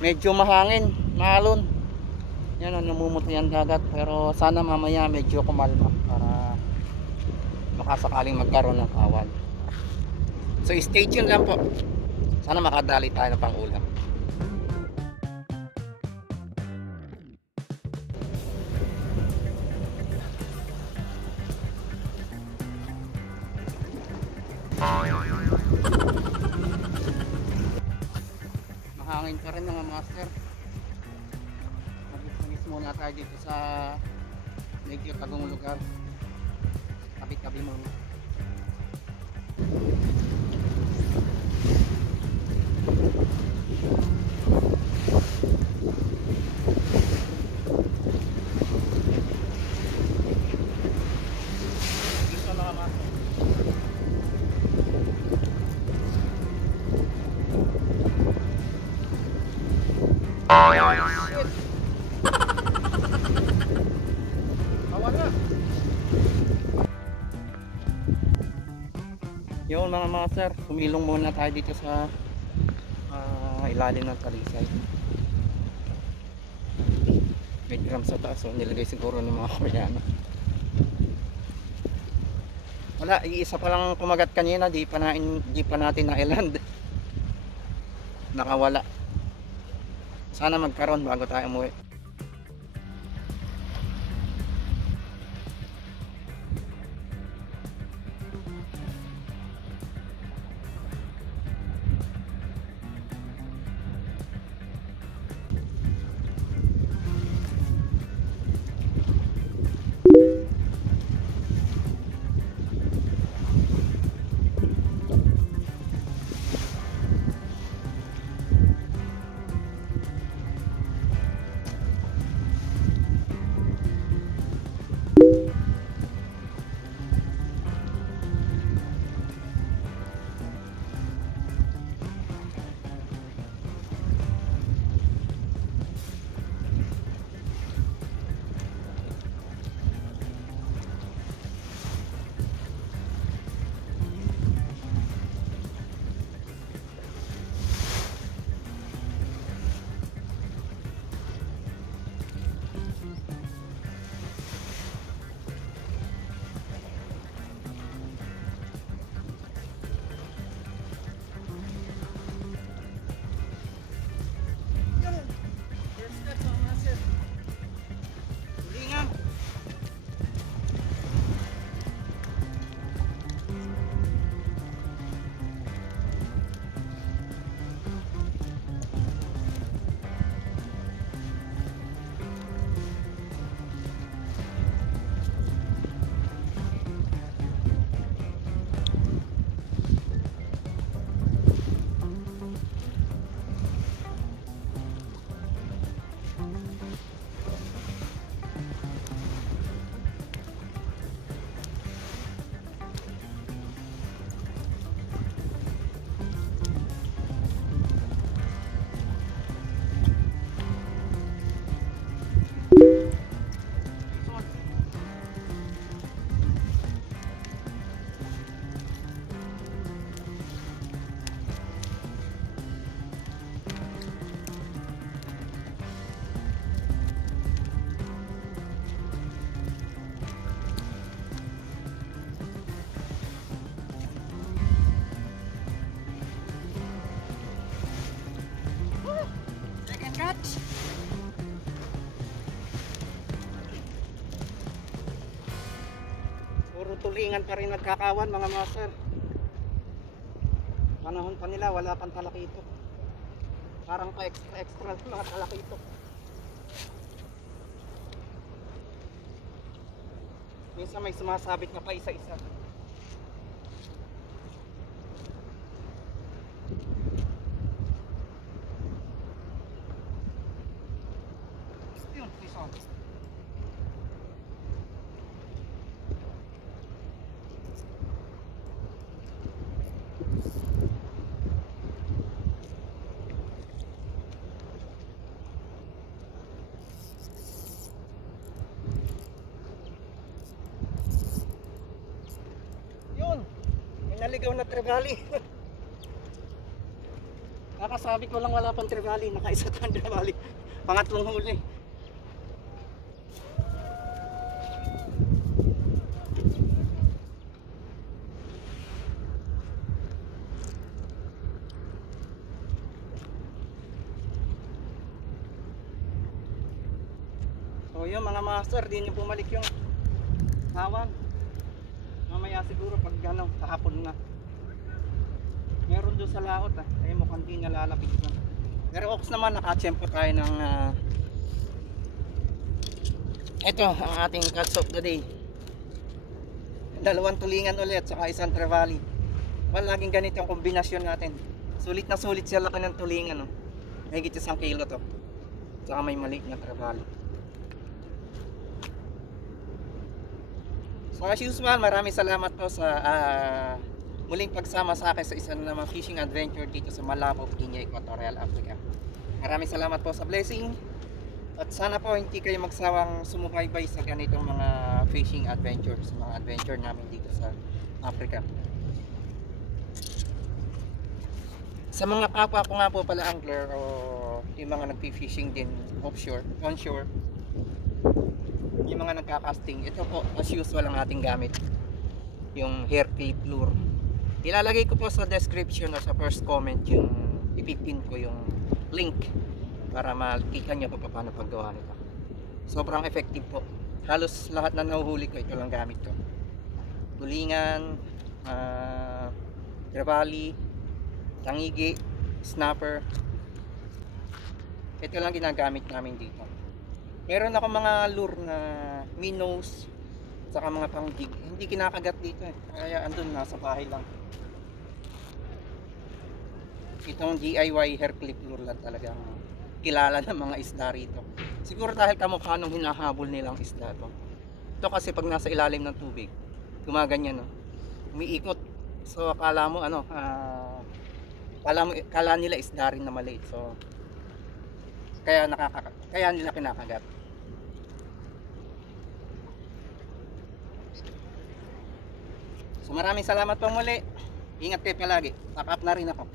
Medyo mahangin, maalon. Yan ang namumuti ang dagat, pero sana mamaya medyo kumalma para makasakaling magkaroon ng kawan. So stay tuned lang po. Sana makadali tayo ng pang-ulam. Mahangin pa rin mga master. Magis muna tayo dito sa medyo tagong lugar. Tabi-tabi muna. Dito mga master. Yun mga master, sumilong muna tayo dito sa ilalim ng talisay. May gram sa taas, so nilagay siguro ng mga Koreano. Wala, iisa pa lang kumagat kanina, di pa natin na-land. Nakawala. Sana magkaroon bago tayo umuwi. Puro tulingan pa rin nagkakawan mga master. Panahon pa nila wala pang talakito. Parang pa extra mga talakito. Minsan may sumasabit na pa isa-isa. Yun, isa. Yun, may naligaw na trevally. Nakasabi ko lang wala pang trevally, nakaisa tang trevally. Pangatlong huli. So yun mga master, di nyo bumalik yung hawang. Mamaya siguro pag ano, kahapon na. Meron doon sa laot ay mukhang di nalalapit na. Pero ox naman, nakachempo tayo ng ito ang ating catch of the day. Dalawang tulingan ulit saka isang trevally. Well, laging ganito ang kombinasyon natin. Sulit na sulit siya laki ng tulingan, no? Mahigit 1 kilo to. Saka may maliit na trevally. So as usual, maraming salamat po sa muling pagsama sa akin sa isang naman fishing adventure dito sa Malabo, Guinea Equatorial, Africa. Maraming salamat po sa blessing. At sana po hindi kayo magsawang sumubaybay sa ganitong mga fishing adventures, mga adventure namin dito sa Africa. Sa mga kapwa ko nga po pala angler o yung mga nagpi-fishing din offshore, onshore, yung mga nagka-casting, ito po as usual ang ating gamit, yung hair clip lure. Ilalagay ko po sa description o sa first comment yung ipipin ko yung link para makita nyo po paano paggawa nito. Sobrang effective po. Halos lahat na nahuhuli ko ito lang gamit ko. Tulingan, trevally, tangigi, snapper. Ito lang ginagamit namin dito. Meron ako mga lure na minnows saka mga pangjig. Hindi kinakagat dito kaya andun nasa bahay lang. Itong DIY hair clip lure lang talagang kilala ng mga isda rito. Siguro dahil kamukha nung hinahabol nilang isda to. Ito kasi pag nasa ilalim ng tubig, gumaganyan, no? Umiikot. So akala mo ano, kala nila isda rin na maliit. So kaya nila kinakagat. So maraming salamat po muli. Ingat kayo palagi. Pack up na rin ako.